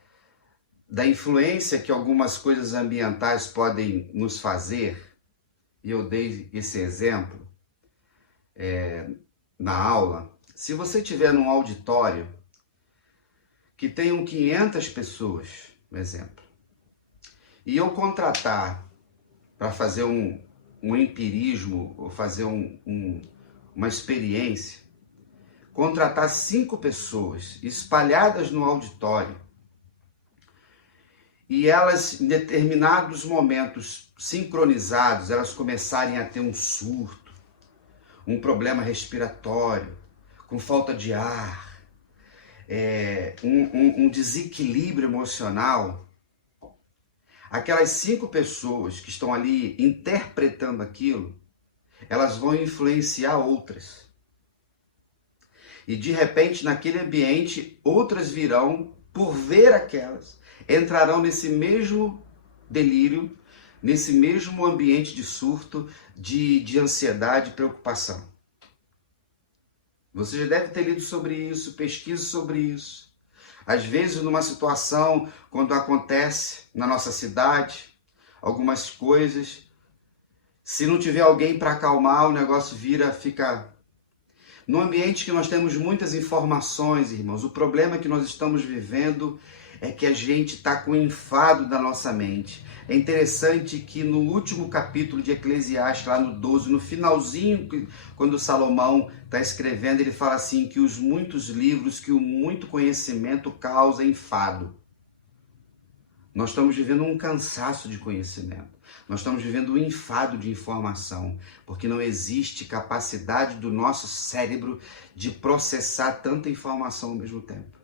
influência que algumas coisas ambientais podem nos fazer, e eu dei esse exemplo na aula. Se você estiver num auditório que tenham 500 pessoas, por exemplo, e eu contratar para fazer um empirismo, ou fazer uma experiência, contratar 5 pessoas espalhadas no auditório, e elas, em determinados momentos sincronizados, elas começarem a ter um surto, um problema respiratório, com falta de ar, um desequilíbrio emocional, aquelas 5 pessoas que estão ali interpretando aquilo, elas vão influenciar outras. E de repente, naquele ambiente, outras virão por ver aquelas, entrarão nesse mesmo delírio, nesse mesmo ambiente de surto, de ansiedade e preocupação. Você já deve ter lido sobre isso, pesquisa sobre isso. Às vezes, numa situação, quando acontece na nossa cidade, algumas coisas, se não tiver alguém para acalmar, o negócio fica... Num ambiente que nós temos muitas informações, irmãos, o problema que nós estamos vivendo é que a gente está com o enfado da nossa mente. É interessante que no último capítulo de Eclesiastes, lá no 12, no finalzinho, quando Salomão está escrevendo, ele fala assim, que os muitos livros, que o muito conhecimento causa enfado. Nós estamos vivendo um cansaço de conhecimento. Nós estamos vivendo um enfado de informação, porque não existe capacidade do nosso cérebro de processar tanta informação ao mesmo tempo.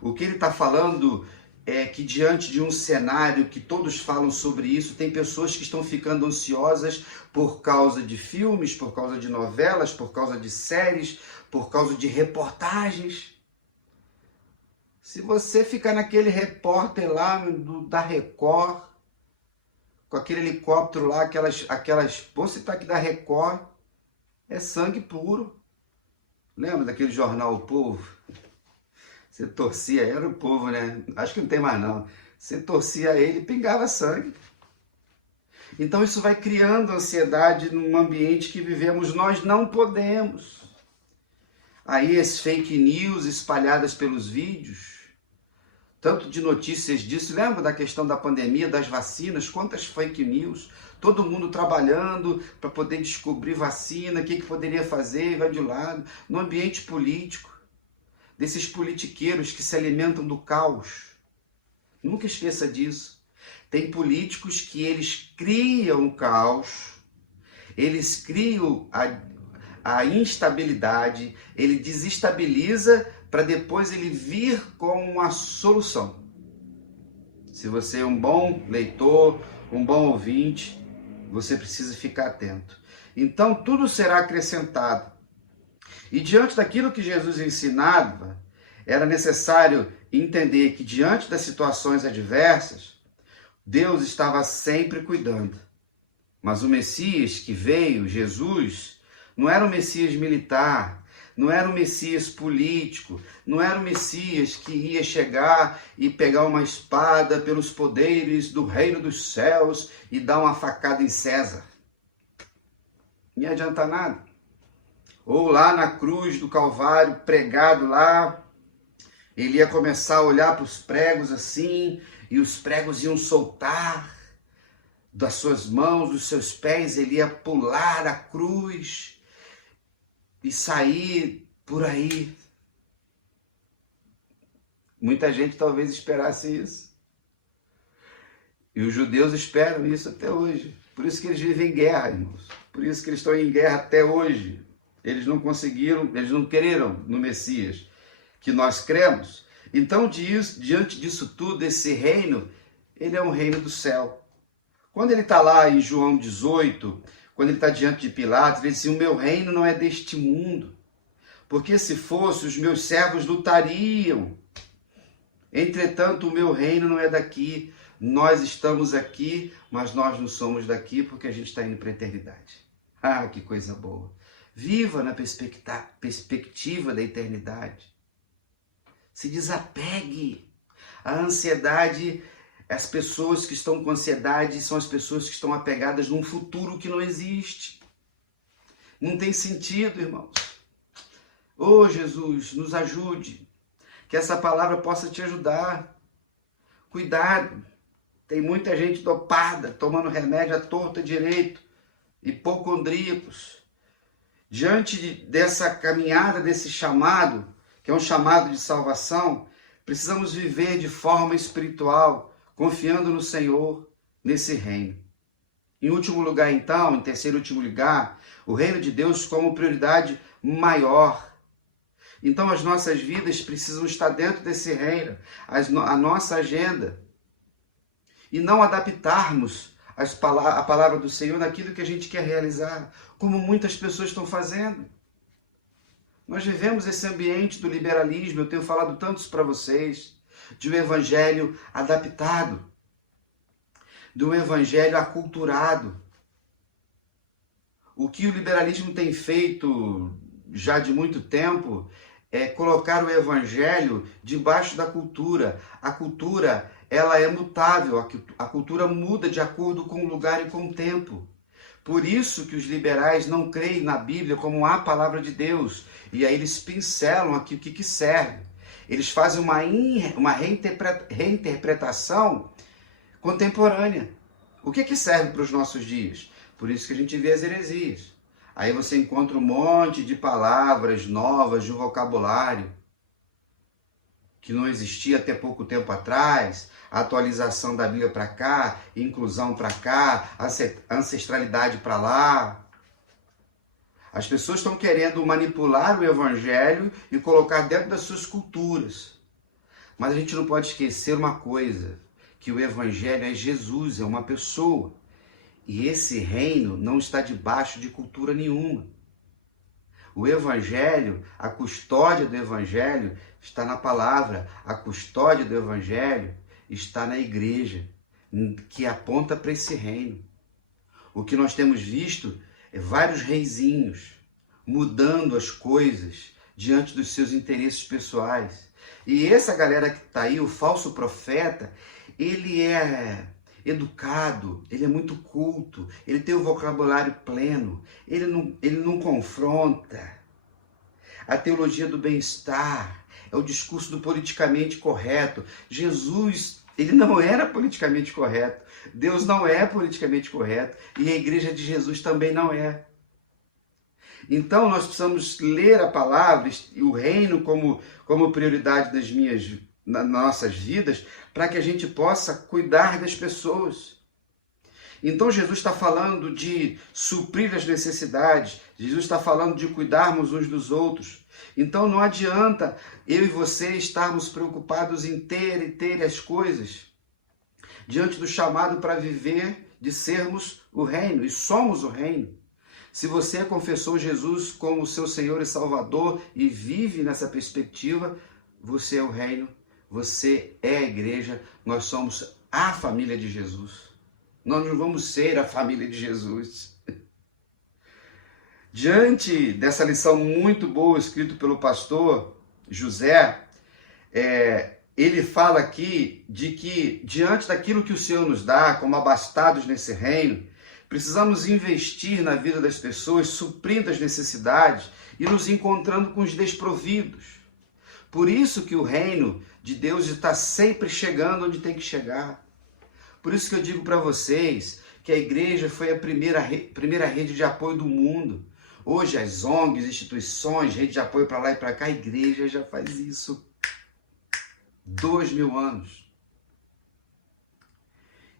O que ele está falando é que diante de um cenário que todos falam sobre isso, tem pessoas que estão ficando ansiosas por causa de filmes, por causa de novelas, por causa de séries, por causa de reportagens. Se você ficar naquele repórter lá da Record, com aquele helicóptero lá, você está aqui da Record, é sangue puro. Lembra daquele jornal O Povo? Você torcia, era o Povo, né? Acho que não tem mais não. Você torcia ele e pingava sangue. Então isso vai criando ansiedade num ambiente que vivemos. Nós não podemos. Aí as fake news espalhadas pelos vídeos, tanto de notícias disso, lembra da questão da pandemia, das vacinas, quantas fake news, todo mundo trabalhando para poder descobrir vacina, o que poderia fazer, vai de lado, no ambiente político, desses politiqueiros que se alimentam do caos. Nunca esqueça disso. Tem políticos que eles criam o caos, eles criam a instabilidade, ele desestabiliza para depois ele vir com uma solução. Se você é um bom leitor, um bom ouvinte, você precisa ficar atento. Então tudo será acrescentado. E diante daquilo que Jesus ensinava, era necessário entender que diante das situações adversas, Deus estava sempre cuidando. Mas o Messias que veio, Jesus, não era um Messias militar, não era um Messias político, não era um Messias que ia chegar e pegar uma espada pelos poderes do reino dos céus e dar uma facada em César. Não ia adiantar nada. Ou lá na cruz do Calvário, pregado lá, ele ia começar a olhar para os pregos assim, e os pregos iam soltar das suas mãos, dos seus pés, ele ia pular a cruz e sair por aí. Muita gente talvez esperasse isso. E os judeus esperam isso até hoje. Por isso que eles vivem em guerra, irmãos. Por isso que eles estão em guerra até hoje. Eles não conseguiram, eles não quereram no Messias, que nós cremos. Então, diante disso tudo, esse reino, ele é um reino do céu. Quando ele está lá em João 18, quando ele está diante de Pilatos, ele diz assim, o meu reino não é deste mundo, porque se fosse, os meus servos lutariam. Entretanto, o meu reino não é daqui. Nós estamos aqui, mas nós não somos daqui, porque a gente está indo para a eternidade. Ah, que coisa boa. Viva na perspectiva da eternidade. Se desapegue. A ansiedade, as pessoas que estão com ansiedade são as pessoas que estão apegadas num futuro que não existe. Não tem sentido, irmãos. Oh, Jesus, nos ajude. Que essa palavra possa te ajudar. Cuidado. Tem muita gente dopada, tomando remédio à torta e direito. Hipocondríacos. Diante dessa caminhada, desse chamado, que é um chamado de salvação, precisamos viver de forma espiritual, confiando no Senhor, nesse reino. Em último lugar, então, em terceiro e último lugar, o reino de Deus como prioridade maior. Então, as nossas vidas precisam estar dentro desse reino, a nossa agenda. e não adaptarmos a palavra do Senhor naquilo que a gente quer realizar, como muitas pessoas estão fazendo. Nós vivemos esse ambiente do liberalismo, eu tenho falado tanto para vocês, de um evangelho adaptado, de um evangelho aculturado. O que o liberalismo tem feito já de muito tempo é colocar o evangelho debaixo da cultura. A cultura, ela é mutável, a cultura muda de acordo com o lugar e com o tempo. Por isso que os liberais não creem na Bíblia como a palavra de Deus. E aí eles pincelam aqui o que serve. Eles fazem uma reinterpretação contemporânea. O que serve para os nossos dias? Por isso que a gente vê as heresias. Aí você encontra um monte de palavras novas, de um vocabulário que não existia até pouco tempo atrás, atualização da Bíblia para cá, inclusão para cá, ancestralidade para lá. As pessoas estão querendo manipular o evangelho e colocar dentro das suas culturas. Mas a gente não pode esquecer uma coisa, que o evangelho é Jesus, é uma pessoa. E esse reino não está debaixo de cultura nenhuma. O evangelho, a custódia do evangelho está na palavra. A custódia do evangelho está na igreja, que aponta para esse reino. O que nós temos visto é vários reizinhos mudando as coisas diante dos seus interesses pessoais. E essa galera que está aí, o falso profeta, ele é educado, ele é muito culto, ele tem o vocabulário pleno, ele não confronta. A teologia do bem-estar é o discurso do politicamente correto. Jesus, ele não era politicamente correto. Deus não é politicamente correto e a igreja de Jesus também não é. Então nós precisamos ler a palavra e o reino como prioridade nas nossas vidas, para que a gente possa cuidar das pessoas. Então Jesus está falando de suprir as necessidades, Jesus está falando de cuidarmos uns dos outros. Então não adianta eu e você estarmos preocupados em ter as coisas, diante do chamado para viver, de sermos o reino, e somos o reino. Se você confessou Jesus como seu Senhor e Salvador e vive nessa perspectiva, você é o reino, você é a igreja, nós somos a família de Jesus. Nós não vamos ser a família de Jesus. Diante dessa lição muito boa escrita pelo pastor José, ele fala aqui de que diante daquilo que o Senhor nos dá, como abastados nesse reino, precisamos investir na vida das pessoas, suprindo as necessidades e nos encontrando com os desprovidos. Por isso que o reino de Deus está sempre chegando onde tem que chegar. Por isso que eu digo para vocês que a igreja foi a primeira rede de apoio do mundo. Hoje as ONGs, instituições, rede de apoio para lá e para cá, a igreja já faz isso 2000 anos.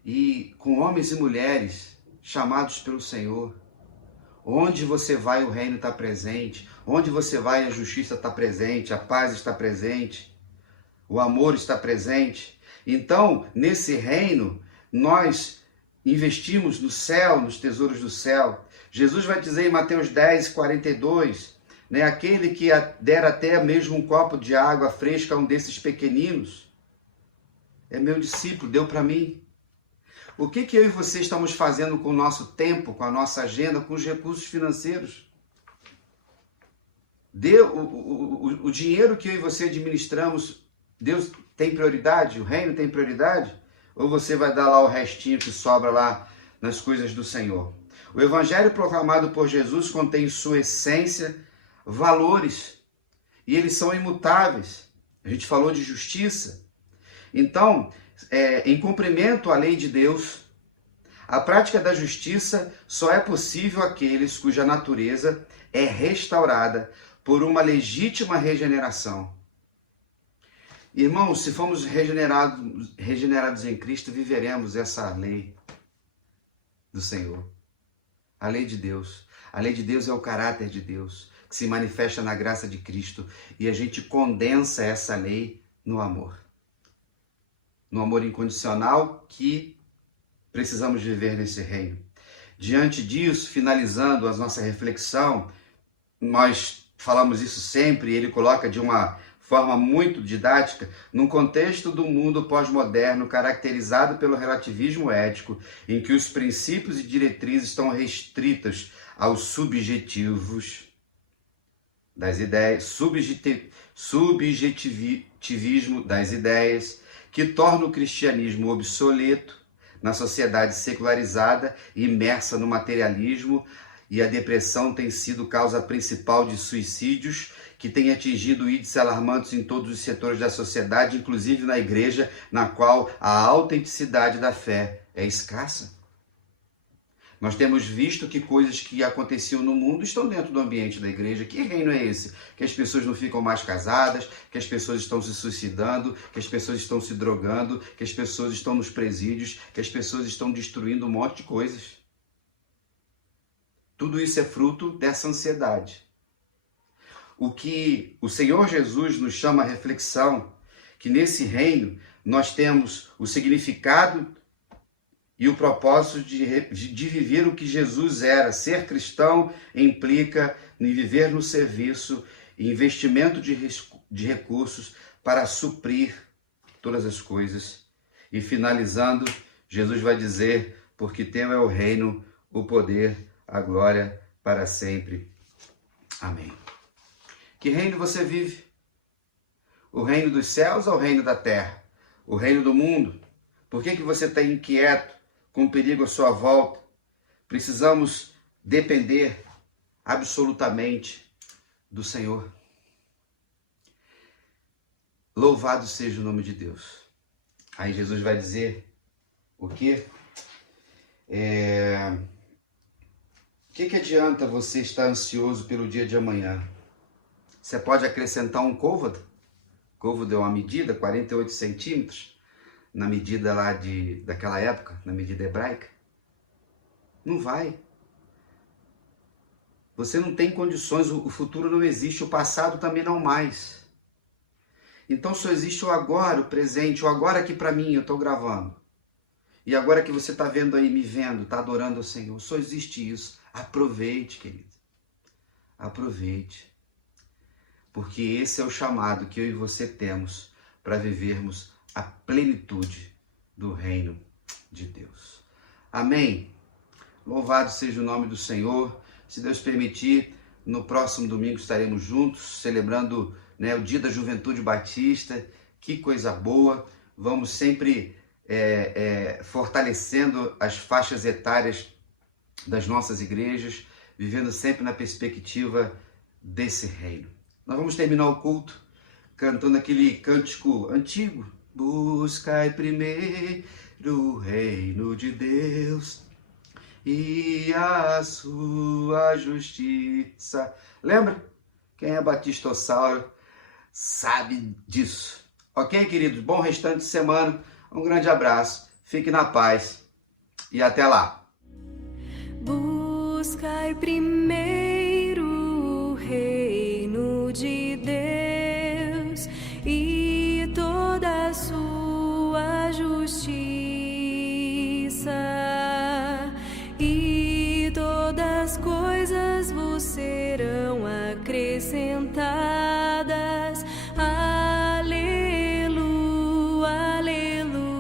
E com homens e mulheres chamados pelo Senhor. Onde você vai, o reino está presente. Onde você vai, a justiça está presente, a paz está presente, o amor está presente. Então, nesse reino, nós investimos no céu, nos tesouros do céu. Jesus vai dizer em Mateus 10, 42, aquele que der até mesmo um copo de água fresca a um desses pequeninos, é meu discípulo, deu para mim. O que eu e você estamos fazendo com o nosso tempo, com a nossa agenda, com os recursos financeiros? O dinheiro que eu e você administramos, Deus tem prioridade? O reino tem prioridade? Ou você vai dar lá o restinho que sobra lá nas coisas do Senhor? O evangelho proclamado por Jesus contém em sua essência valores, e eles são imutáveis. A gente falou de justiça. Então, em cumprimento à lei de Deus, a prática da justiça só é possível àqueles cuja natureza é restaurada por uma legítima regeneração. Irmãos, se formos regenerados em Cristo, viveremos essa lei do Senhor. A lei de Deus. A lei de Deus é o caráter de Deus, que se manifesta na graça de Cristo, e a gente condensa essa lei no amor. No amor incondicional que precisamos viver nesse reino. Diante disso, finalizando a nossa reflexão, nós falamos isso sempre, ele coloca de uma forma muito didática, num contexto do mundo pós-moderno caracterizado pelo relativismo ético, em que os princípios e diretrizes estão restritos aos subjetivos das ideias, subjetivismo das ideias, que torna o cristianismo obsoleto na sociedade secularizada e imersa no materialismo, e a depressão tem sido causa principal de suicídios que tem atingido índices alarmantes em todos os setores da sociedade, inclusive na igreja, na qual a autenticidade da fé é escassa. Nós temos visto que coisas que aconteciam no mundo estão dentro do ambiente da igreja. Que reino é esse? Que as pessoas não ficam mais casadas, que as pessoas estão se suicidando, que as pessoas estão se drogando, que as pessoas estão nos presídios, que as pessoas estão destruindo um monte de coisas. Tudo isso é fruto dessa ansiedade. O que o Senhor Jesus nos chama a reflexão, que nesse reino nós temos o significado e o propósito de viver o que Jesus era. Ser cristão implica em viver no serviço e investimento de recursos para suprir todas as coisas. E finalizando, Jesus vai dizer, porque teu é o reino, o poder, a glória para sempre. Amém. Que reino você vive? O reino dos céus ou o reino da terra? O reino do mundo? Por que você está inquieto, com perigo à sua volta? Precisamos depender absolutamente do Senhor. Louvado seja o nome de Deus. Aí Jesus vai dizer o quê? O que adianta você estar ansioso pelo dia de amanhã? Você pode acrescentar um côvado? Côvado é uma medida, 48 centímetros, na medida lá daquela época, na medida hebraica. Não vai. Você não tem condições, o futuro não existe, o passado também não mais. Então só existe o agora, o presente, o agora aqui para mim, eu estou gravando. E agora que você está vendo aí, me vendo, está adorando o Senhor, só existe isso. Aproveite, querido. Aproveite. Porque esse é o chamado que eu e você temos para vivermos a plenitude do reino de Deus. Amém? Louvado seja o nome do Senhor. Se Deus permitir, no próximo domingo estaremos juntos, celebrando, o Dia da Juventude Batista. Que coisa boa! Vamos sempre fortalecendo as faixas etárias das nossas igrejas, vivendo sempre na perspectiva desse reino. Nós vamos terminar o culto cantando aquele cântico antigo. Buscai primeiro o reino de Deus e a sua justiça. Lembra? Quem é batistossauro sabe disso. Ok, queridos? Bom restante de semana. Um grande abraço. Fique na paz e até lá. Buscai primeiro o reino de Deus e toda a sua justiça, e todas as coisas vos serão acrescentadas. Aleluia, aleluia.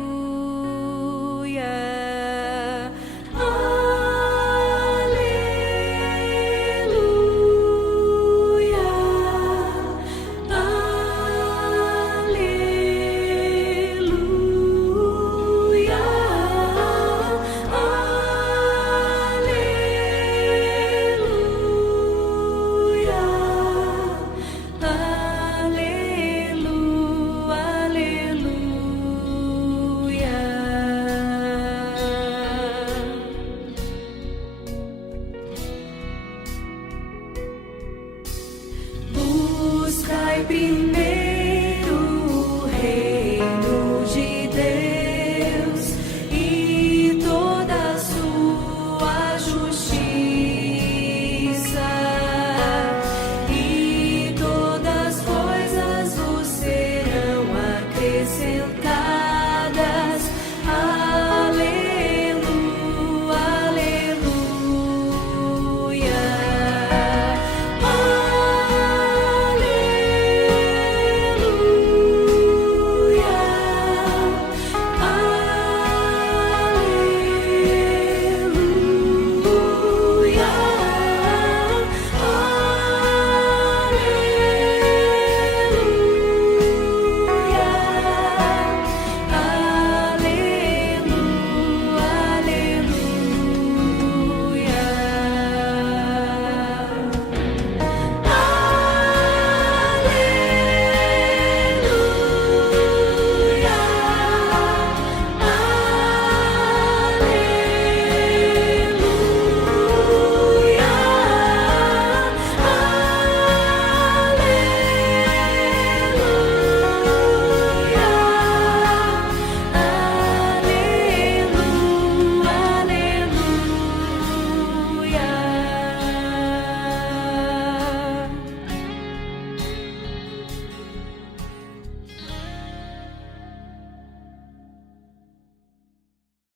Buscai primeiro